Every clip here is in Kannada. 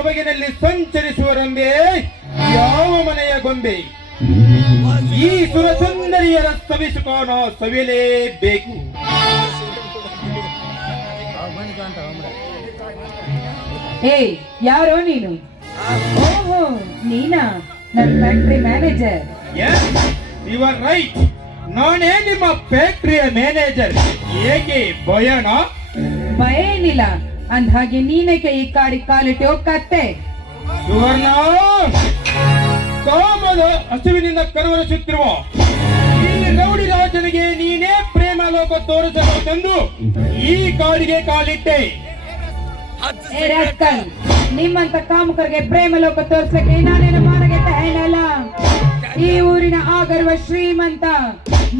ಸೊಬಗಿನಲ್ಲಿ ಸಂಚರಿಸುವ ರಂಬೆ ಯಾವ ಮನೆಯ ಗೊಂಬೆ? ಈ ಸುರಸುಂದರಿಯರ ಸವಿಸುಕೋನ ಸವಿಯಲೇಬೇಕು. ಏಯ್, ಯಾರೋ ನೀನು? ಓಹೋ, ನೀನಾ? ನನ್ನ factory manager. You are right, ನಾನೇ ನಿಮ್ಮ ಫ್ಯಾಕ್ಟರಿಯ ಮ್ಯಾನೇಜರ್. ಏಕೆ ಭಯನಾ? ಭಯ ಏನಿಲ್ಲ. ಅಂದ ಹಾಗೆ ನೀನೇಕೆ ಈ ಕಾಡಿಗೆ ಕಾಲಿಟ್ಟು ಹೋಗ್ಕತ್ತೆ? ಸುವರ್ಣ, ಕಾಮದ ಹಸುವಿನಿಂದ ಕರವರಿಸುತ್ತಿರುವ ಈ ರೌಡಿ ರಾಜನಿಗೆ ನೀನೇ ಪ್ರೇಮ ಲೋಕ ತೋರಿಸಲು ತಂದು ಈ ಕಾಡಿಗೆ ಕಾಲಿಟ್ಟೆ. ಏ ರಾಸ್ಕಲ್, ನಿಮ್ಮಂತ ಕಾಮುಕರಿಗೆ ಪ್ರೇಮ ಲೋಕ ತೋರ್ಸಕ್ಕೆ ನಾನೇನು ಮಾಡಗೆಟ್ಟ ಏನಲ್ಲ. ಈ ಊರಿನ ಆಗರ್ವ ಶ್ರೀಮಂತ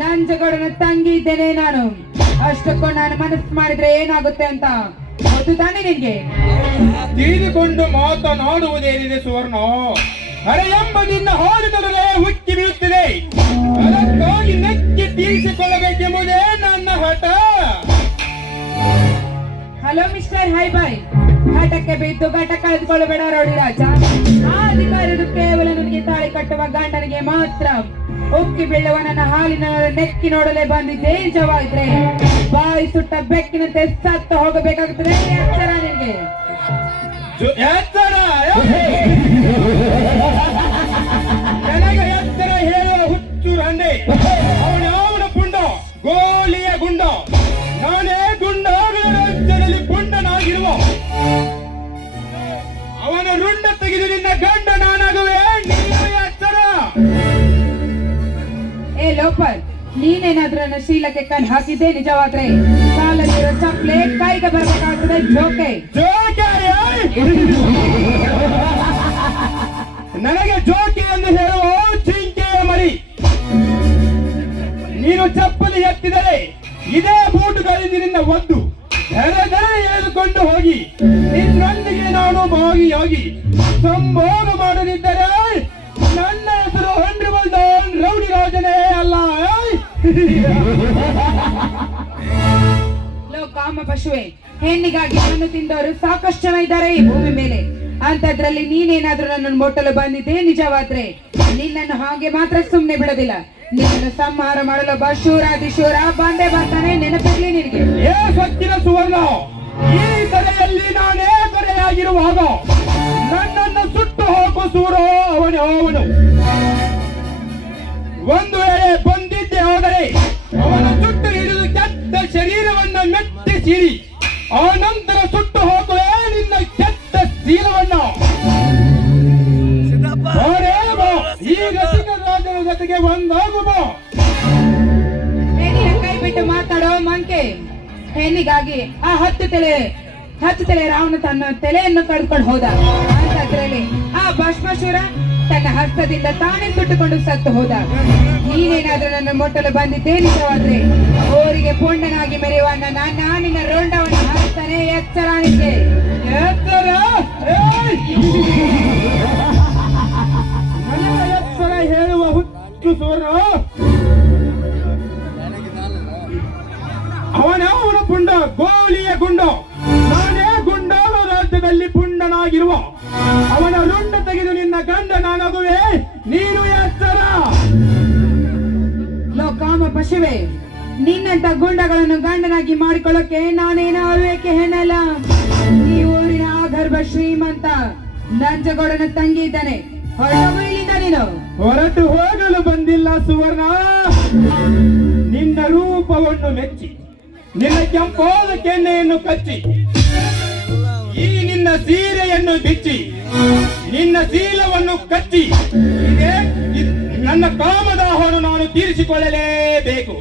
ನಂಜಗೌಡನ ತಂಗಿ ಇದ್ದೇನೆ ನಾನು. ಅಷ್ಟಕ್ಕೂ ನಾನು ಮನಸ್ಸು ಮಾಡಿದ್ರೆ ಏನಾಗುತ್ತೆ ಅಂತ ಗೊತ್ತು ತಾನೇ ನಿನ್ಗೆ? ತಿಳಿದುಕೊಂಡು ಮಾತನಾಡುವುದೇನಿದೆ ಸುವರ್ಣ? ಹರ ಎಂಬ ನಿನ್ನ ಹಾಡಿನೊಡನೆ ಹುಕ್ಕಿ ಬೀಳುತ್ತಿದೆ. ಅದಕ್ಕಾಗಿ ನೆಕ್ಕಿ ತೀರಿಸಿಕೊಳ್ಳಬೇಕೆಂಬುದೇ ನನ್ನ ಹಠ. ಹಲೋ ಮಿಸ್ಟರ್ ಹೈ ಬಾಯ್, ಹಠಕ್ಕೆ ಬಿದ್ದು ಘಟ ಕಳೆದುಕೊಳ್ಳಬೇಡ ರೌಡಿ ರಾಜ. ಆ ಅಧಿಕಾರವು ಕೇವಲ ನನಗೆ ತಾಳಿ ಕಟ್ಟುವ ಗಂಡನಿಗೆ ಮಾತ್ರ. ಉಕ್ಕಿ ಬೀಳುವ ನನ್ನ ಹಾಲಿನ ನೆಕ್ಕಿ ನೋಡಲೇ ಬಂದಿದ್ದೆ ನಿಜವಾಗಿದ್ರೆ ಬಾಯಿ ಸುಟ್ಟ ಬೆಕ್ಕಿನಂತೆ ಸತ್ತು ಹೋಗಬೇಕಾಗುತ್ತದೆ. ಎಚ್ಚರ ನಿನಗೆ, ಎತ್ತರ. ನನಗೆ ಎತ್ತರ ಹೇಳುವ ಹುಚ್ಚು ರಂಡೆ. ಅವನ ಪುಂಡ, ಗೋಲಿಯ ಗುಂಡ. ನಾನೇ ಗುಂಡಾಗಳ ರಾಜ್ಯದಲ್ಲಿ ಪುಂಡನಾಗಿರುವ. ಅವನ ರುಂಡ ತೆಗೆದು ನಿನ್ನ ಗಂಡ ನಾನಾಗುವೆ. ನೀನು ಎತ್ತರ. ಏ ಲೋಪರ್, ನೀನೇನಾದ್ರೂ ನನ್ನ ಶೀಲಕ್ಕೆ ಕಣ್ ಹಾಕಿದ್ದೆ ನಿಜವಾದ್ರೆ ಕಾಲಲ್ಲಿರೋ ಚಪ್ಲೆ ಕೈಗೆ ಬರಬೇಕಾಗ್ತದೆ. ಜೋಕೆ ನನಗೆ ಜೋಕೆ ಎಂದು ಹೇಳುವ ಜಿಂಕೆಯ ಮರಿ. ನೀನು ಚಪ್ಪಲಿ ಎತ್ತಿದರೆ ಇದೇ ಬೂಟುಗಳಿಂದ ಒದ್ದು ಧರೆ ಎಳೆದುಕೊಂಡು ಹೋಗಿ ನಿನ್ನೊಂದಿಗೆ ನಾನು ಭಾಗಿಯಾಗಿ ಸಂಭೋಗ ಮಾಡದಿದ್ದರೆ ನನ್ನ ಹೆಸರು ಹಂಡ್ರಿಬಲ್ ಡಾನ್ ರೌಡಿ ರಾಜನೇ ಅಲ್ಲ. ಲೋ ಕಾಮ ಪಶುವೆ, ಹೆಣ್ಣಿಗಾಗಿ ಮಣ್ಣು ತಿಂದವರು ಸಾಕಷ್ಟು ಜನ ಇದ್ದಾರೆ ಈ ಭೂಮಿ ಮೇಲೆ. ಅಂತದ್ರಲ್ಲಿ ನೀನೇನಾದ್ರೂ ನನ್ನನ್ನು ಮುಟ್ಟಲು ಬಂದಿದ್ದೆ ನಿಜವಾದ್ರೆ ನಿನ್ನನ್ನು ಹಾಗೆ ಮಾತ್ರ ಸುಮ್ನೆ ಬಿಡೋದಿಲ್ಲ. ನಿನ್ನನ್ನು ಸಂಹಾರ ಮಾಡಲು ಒಬ್ಬ ಶೂರಾದಿಶೂರ ಬಂದೇ ಬರ್ತಾನೆ, ನೆನಪಿರ್ಲಿ ನಿನಗೆ. ಏ ಸತ್ತಿನ ಸುವರ್ಣ, ಈ ಕರೆಯಲ್ಲಿ ನಾನೇ ಕರೆಯಾಗಿರುವಾಗ ನನ್ನನ್ನು ಸುಟ್ಟು ಹಾಕು ಸೂರೋ ಅವನು. ಒಂದು ವೇಳೆ ಬಂದಿದ್ದೆ ಹೋದರೆ ಅವನ ಸುಟ್ಟು ಹಿಡಿದು ಕೆಟ್ಟ ಶರೀರವನ್ನು ಮೆಟ್ಟಿಸಿರಿ. ಆ ನಂತರ ಸುಟ್ಟು ಹಾಕುವೆ ನಿನ್ನ ಕೆಟ್ಟ ಶೀಲವನ್ನು. ಈ ರಸಿಕ ರಾಜನ ಜೊತೆಗೆ ಒಂದಾಗುವ. ಹೆಣ್ಣಿನ ಕೈ ಬಿಟ್ಟು ಮಾತಾಡೋ ಮಂಕೆ. ಹೆಣ್ಣಿಗಾಗಿ ಆ ಹತ್ತು ತಲೆ ರಾವಣ ತನ್ನ ತಲೆಯನ್ನು ಕಡ್ಕೊಂಡು ಹೋದ. ಅಂತದ್ರಲ್ಲಿ ಆ ಭಸ್ಮಾಸುರ ತನ್ನ ಹಸ್ತದಿಂದ ತಾನೇ ಸುಟ್ಟುಕೊಂಡು ಸತ್ತು ಹೋದ. ನೀನೇನಾದ್ರೂ ನನ್ನ ಮೊಟ್ಟಲು ಬಂದಿದ್ದೇ ನಿಜವಾದ್ರೆ ಊರಿಗೆ ಪುಂಡನಾಗಿ ಮೆರೆಯುವ ನಿನ್ನ ರೋಂಡವನ್ನು ಹಾಕ್ತಾನೆ. ಎಚ್ಚರ ನಿನಗೆ, ಎತ್ತರ. ನನಗೆ ಎತ್ತರ ಹೇಳುವ ಹುಚ್ಚು ಸೋರ. ಅವನ ಪುಂಡ, ಗೋಲಿಯ ಗುಂಡ. ನಾನೇ ಗುಂಡಾಳ ರಾಜ್ಯದಲ್ಲಿ ಪುಂಡನಾಗಿರುವ. ಅವನ ರುಂಡ ತೆಗೆದು ನಿನ್ನ ಗಂಡ ನಾನಾಗುವೆ. ನೀನು ಎತ್ತರ. ಲೋ ಕಾಮ ಪಶುವೆ, ನಿನ್ನಂತ ಗುಂಡಗಳನ್ನು ಗಂಡನಾಗಿ ಮಾಡಿಕೊಳ್ಳೋಕೆ ನಾನೇನೋ ಅಲ್ವೇಕೆ ಹೆಣ್ಣಲ್ಲ. ಈ ಊರಿನ ಆಗರ್ಭ ಶ್ರೀಮಂತ ನಂಜಗೌಡನ ತಂಗಿ ಇದ್ದಾನೆ. ಹೊರಟು ಇಲ್ಲಿಂದ ನೀನು. ಹೊರಟು ಹೋಗಲು ಬಂದಿಲ್ಲ ಸುವರ್ಣ. ನಿನ್ನ ರೂಪವನ್ನು ಮೆಚ್ಚಿ, ನಿನ್ನ ಕೆಂಪಾದ ಕೆನ್ನೆಯನ್ನು ಕಚ್ಚಿ, ಈ ನಿನ್ನ ಸೀರೆಯನ್ನು ಬಿಚ್ಚಿ, ನಿನ್ನ ಶೀಲವನ್ನು ಕಚ್ಚಿ, ನನ್ನ ಕಾಮದಾಹವನ್ನು ನಾನು ತೀರಿಸಿಕೊಳ್ಳಲೇಬೇಕು.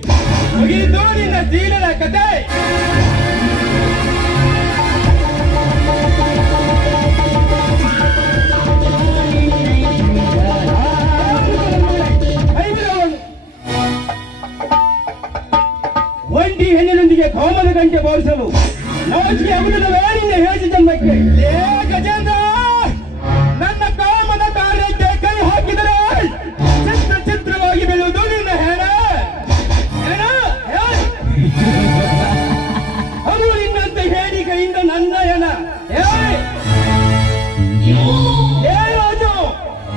ಮುಗಿದು ನಿನ್ನ ಶೀಲದ ಕತೆ. ಒಂಟಿ ಹೆಣ್ಣಿನೊಂದಿಗೆ ಕಾಮದ ಗಂಟೆ ಬಾರಿಸಲು ನಾಚಿಕೆ ಅಮೃತವೇ ನಿನ್ನ ಹೇಳಿ ಜನ್ಮಕ್ಕೆ. ಗಜೇಂದ್ರ, ನನ್ನ ಕಾಮದ ಕಾರ್ಯಕ್ಕೆ ಕೈ ಹಾಕಿದರೆ ಚಿತ್ರವಾಗಿ ಬೀಳುವುದು ನಿನ್ನ ಹೆಣ.